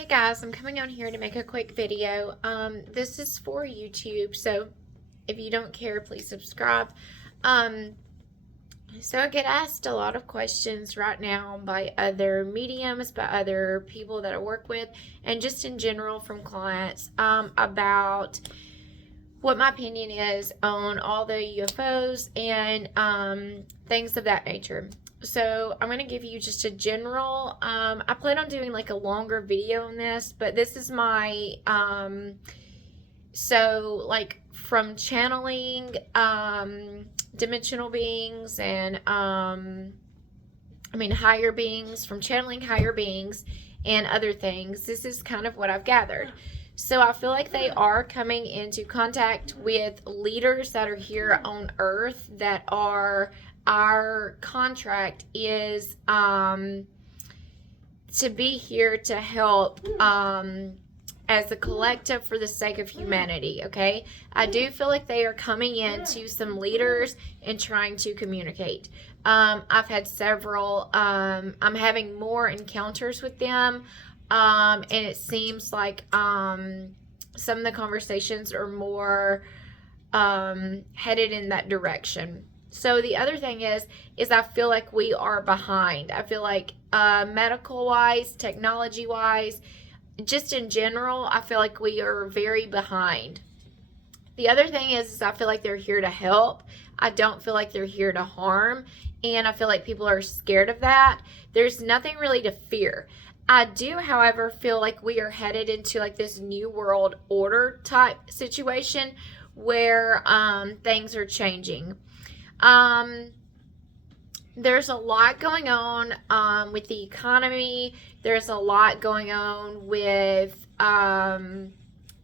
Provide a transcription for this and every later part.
Hey guys, I'm coming on here to make a quick video. This is for YouTube, so if you don't care, please subscribe. Um, so I get asked a lot of questions right now by other mediums, by other people that I work with, and just in general from clients about what my opinion is on all the UFOs and things of that nature. So I'm going to give you just a general, I plan on doing like a longer video on this, but this is my, so like from channeling dimensional beings and, higher beings, from channeling higher beings and other things, this is kind of what I've gathered. So I feel like they are coming into contact with leaders that are here on Earth that are, our contract is to be here to help as a collective for the sake of humanity, okay? I do feel like they are coming into some leaders and trying to communicate. I've had several, I'm having more encounters with them. And it seems like some of the conversations are more headed in that direction. So the other thing is I feel like we are behind. I feel like medical-wise, technology-wise, just in general, I feel like we are very behind. The other thing is I feel like they're here to help. I don't feel like they're here to harm. And I feel like people are scared of that. There's nothing really to fear. I do, however, feel like we are headed into like this new world order type situation where things are changing. There's a lot going on with the economy. There's a lot going on with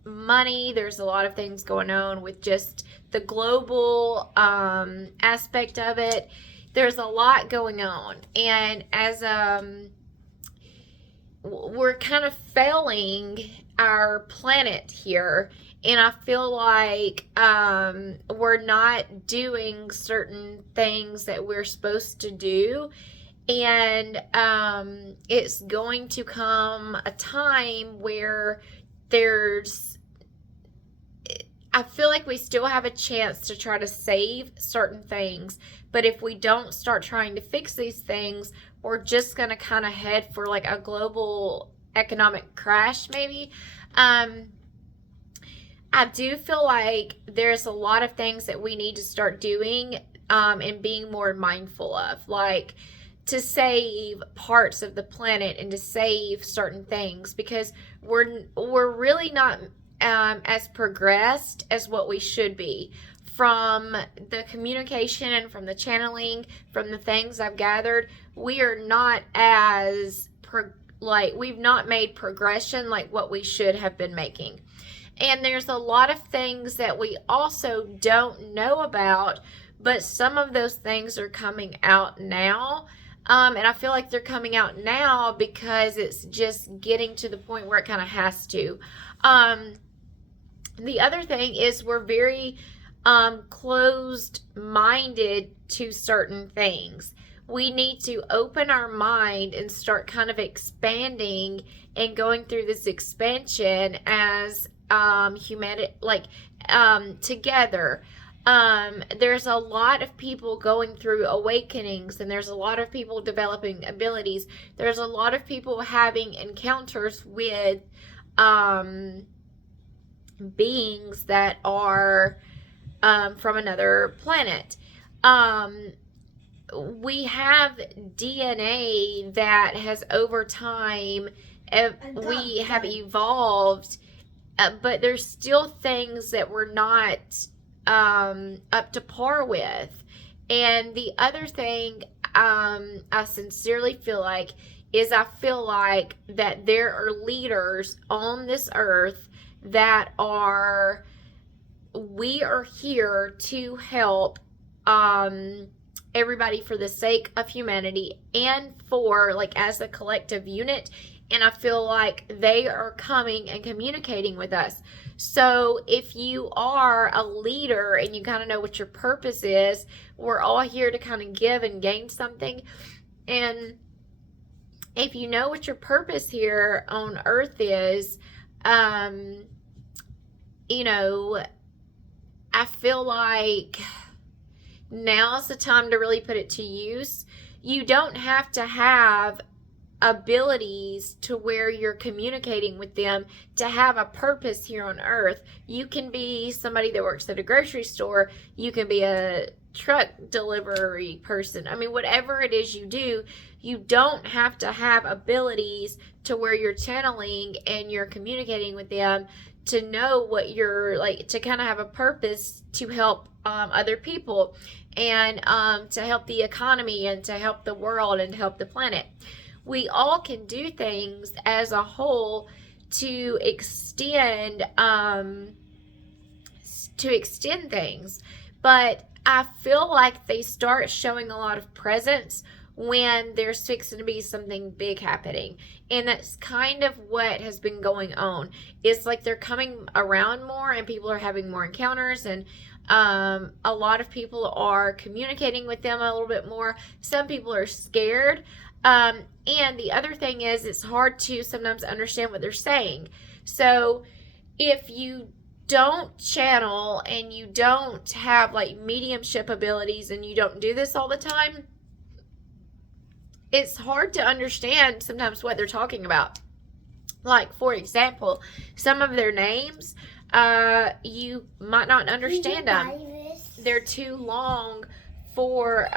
money. There's a lot of things going on with just the global aspect of it. There's a lot going on. And as we're kind of failing our planet here, and I feel like we're not doing certain things that we're supposed to do, and it's going to come a time where I feel like we still have a chance to try to save certain things, but if we don't start trying to fix these things, we're just going to kind of head for like a global economic crash maybe. I do feel like there's a lot of things that we need to start doing and being more mindful of, like to save parts of the planet and to save certain things, because we're really not as progressed as what we should be. From the communication and from the channeling, from the things I've gathered, we are not as we've not made progression like what we should have been making. And there's a lot of things that we also don't know about, but some of those things are coming out now. And I feel like they're coming out now because it's just getting to the point where it kind of has to. The other thing is we're very closed-minded to certain things. We need to open our mind and start kind of expanding and going through this expansion as humanity, together. There's a lot of people going through awakenings, and there's a lot of people developing abilities. There's a lot of people having encounters with beings that are from another planet. We have DNA that has over time, we have evolved, but there's still things that we're not up to par with. And the other thing I sincerely feel like is I feel like that there are leaders on this earth that we are here to help everybody for the sake of humanity and for like as a collective unit. And I feel like they are coming and communicating with us. So if you are a leader and you kind of know what your purpose is, we're all here to kind of give and gain something. And if you know what your purpose here on earth is, you know, I feel like now's the time to really put it to use. You don't have to have abilities to where you're communicating with them to have a purpose here on earth. You can be somebody that works at a grocery store. You can be a truck delivery person. I mean, whatever it is you do, you don't have to have abilities to where you're channeling and you're communicating with them to know what you're like, to kind of have a purpose to help other people and to help the economy and to help the world and help the planet. We all can do things as a whole to extend things, but I feel like they start showing a lot of presence when there's fixing to be something big happening. And that's kind of what has been going on. It's like they're coming around more and people are having more encounters, and a lot of people are communicating with them a little bit more. Some people are scared. And the other thing is, it's hard to sometimes understand what they're saying. So if you don't channel and you don't have like mediumship abilities and you don't do this all the time, it's hard to understand sometimes what they're talking about. Like, for example, some of their names, you might not understand them. They're too long for,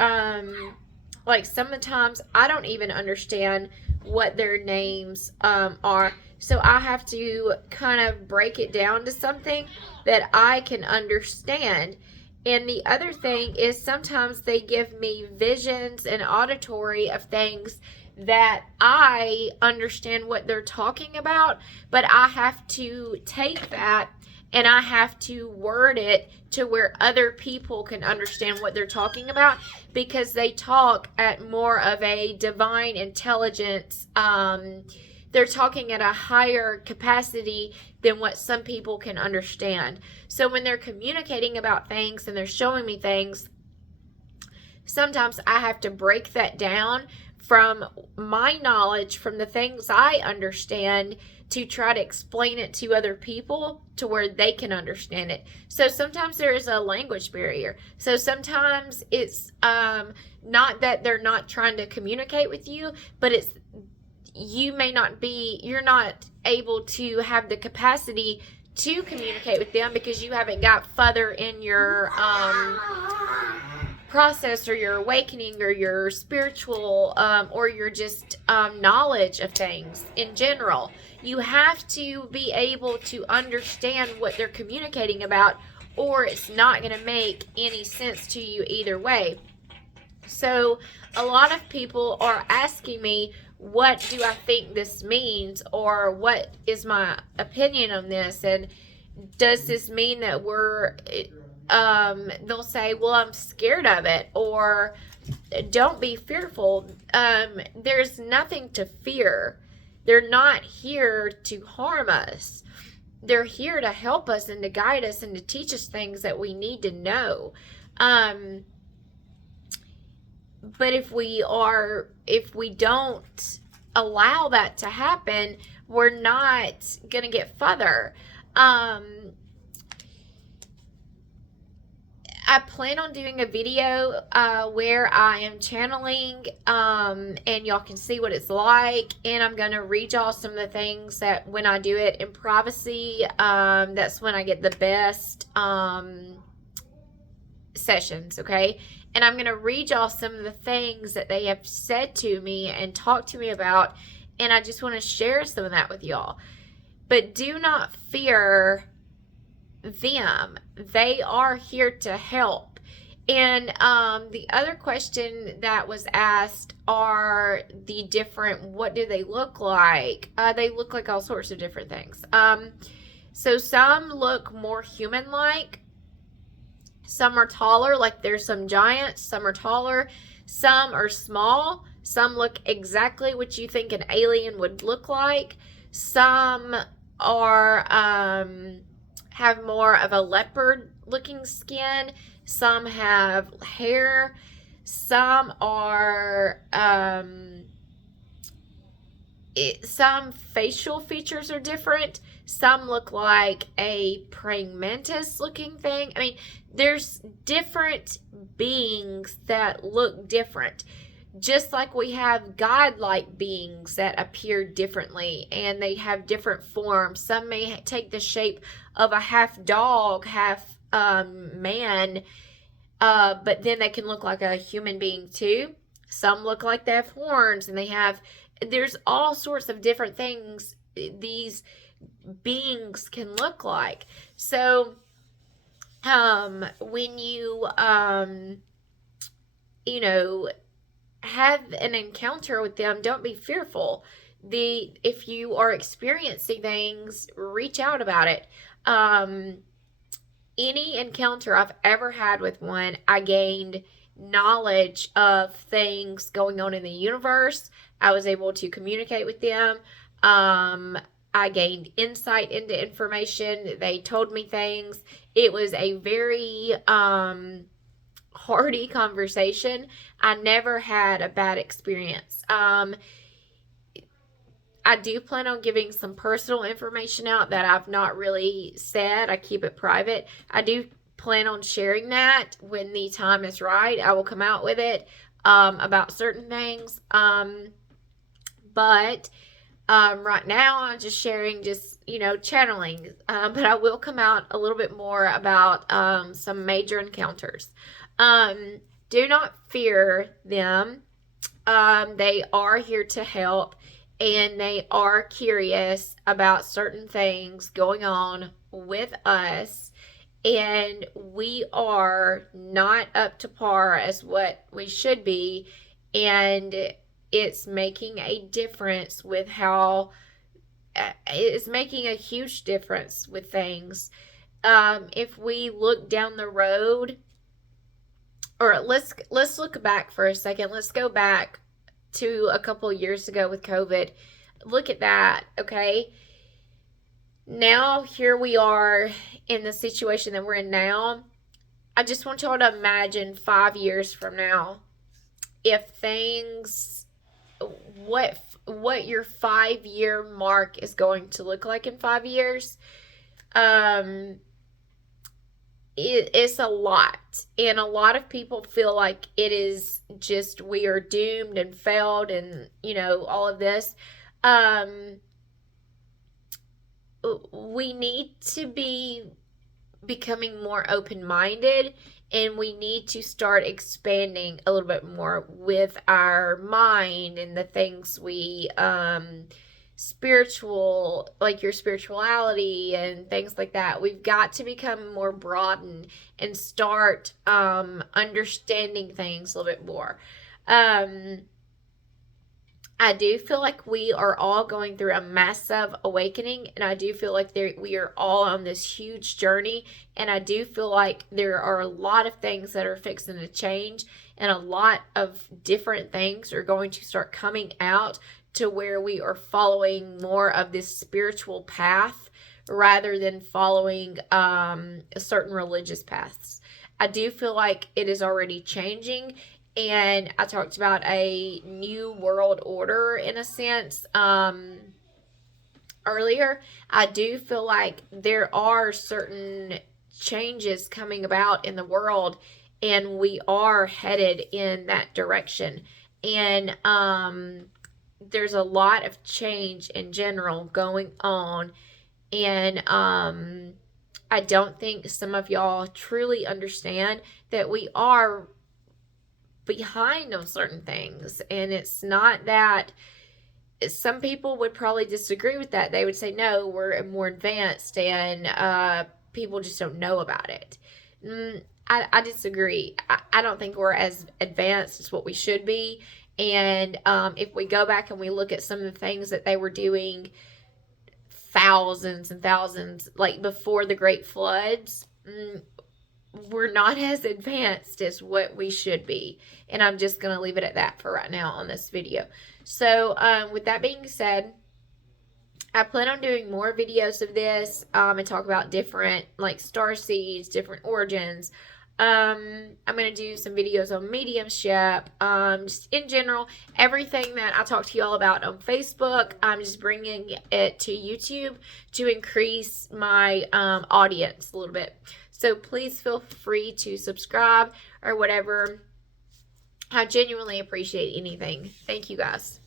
like, sometimes I don't even understand what their names are. So I have to kind of break it down to something that I can understand. And the other thing is, sometimes they give me visions and auditory of things that I understand what they're talking about, but I have to take that and I have to word it to where other people can understand what they're talking about, because they talk at more of a divine intelligence. They're talking at a higher capacity than what some people can understand. So when they're communicating about things and they're showing me things, sometimes I have to break that down from my knowledge, from the things I understand, to try to explain it to other people to where they can understand it. So sometimes there is a language barrier. So sometimes it's not that they're not trying to communicate with you, but it's you're not able to have the capacity to communicate with them because you haven't got further in your process, or your awakening, or your spiritual, or your just knowledge of things in general. You have to be able to understand what they're communicating about, or it's not going to make any sense to you either way. So a lot of people are asking me, what do I think this means, or what is my opinion on this, and does this mean that they'll say, well, I'm scared of it, or don't be fearful. There's nothing to fear. They're not here to harm us. They're here to help us and to guide us and to teach us things that we need to know. But if we don't allow that to happen, we're not going to get further. I plan on doing a video where I am channeling, and y'all can see what it's like, and I'm going to read y'all some of the things that when I do it in privacy, that's when I get the best sessions, okay? And I'm going to read y'all some of the things that they have said to me and talked to me about, and I just want to share some of that with y'all. But do not fear them. They are here to help. And the other question that was asked are the different, what do they look like? They look like all sorts of different things. So some look more human-like. Some are taller, like there's some giants. Some are taller. Some are small. Some look exactly what you think an alien would look like. Some are have more of a leopard looking skin. Some have hair. Some are some facial features are different. Some look like a praying mantis looking thing. I mean, there's different beings that look different. Just like we have godlike beings that appear differently and they have different forms. Some may take the shape of a half dog, half man, but then they can look like a human being too. Some look like they have horns and there's all sorts of different things these beings can look like. So, when you, have an encounter with them, don't be fearful. If you are experiencing things, reach out about it. Any encounter I've ever had with one, I gained knowledge of things going on in the universe. I was able to communicate with them. I gained insight into information. They told me things. It was a very hearty conversation. I never had a bad experience. I do plan on giving some personal information out that I've not really said. I keep it private. I do plan on sharing that when the time is right. I will come out with it about certain things. But right now I'm just sharing, channeling. But I will come out a little bit more about some major encounters. Do not fear them. They are here to help, and they are curious about certain things going on with us, and we are not up to par as what we should be, and it's making a difference with it's making a huge difference with things. If we look down the road, or let's look back for a second. Let's go back to a couple of years ago with COVID. Look at that, okay? Now, here we are in the situation that we're in now. I just want y'all to imagine 5 years from now, if things, what your 5-year mark is going to look like in 5 years. It's a lot, and a lot of people feel like it is just, we are doomed and failed and all of this. We need to be becoming more open-minded, and we need to start expanding a little bit more with our mind and the things we spiritual, like your spirituality and things like that. We've got to become more broadened and start understanding things a little bit more. I do feel like we are all going through a massive awakening, and I do feel like we are all on this huge journey, and I do feel like there are a lot of things that are fixing to change, and a lot of different things are going to start coming out to where we are following more of this spiritual path rather than following certain religious paths. I do feel like it is already changing, and I talked about a new world order in a sense earlier. I do feel like there are certain changes coming about in the world, and we are headed in that direction. And there's a lot of change in general going on, and I don't think some of y'all truly understand that we are behind on certain things. And it's not that, some people would probably disagree with that. They would say, no, we're more advanced and people just don't know about it. I disagree. I don't think we're as advanced as what we should be. And if we go back and we look at some of the things that they were doing thousands and thousands, like before the Great Floods, we're not as advanced as what we should be. And I'm just going to leave it at that for right now on this video. So with that being said, I plan on doing more videos of this and talk about different, like, star seeds, different origins, I'm going to do some videos on mediumship. Just in general, everything that I talk to you all about on Facebook, I'm just bringing it to YouTube to increase my audience a little bit. So please feel free to subscribe or whatever. I genuinely appreciate anything. Thank you guys.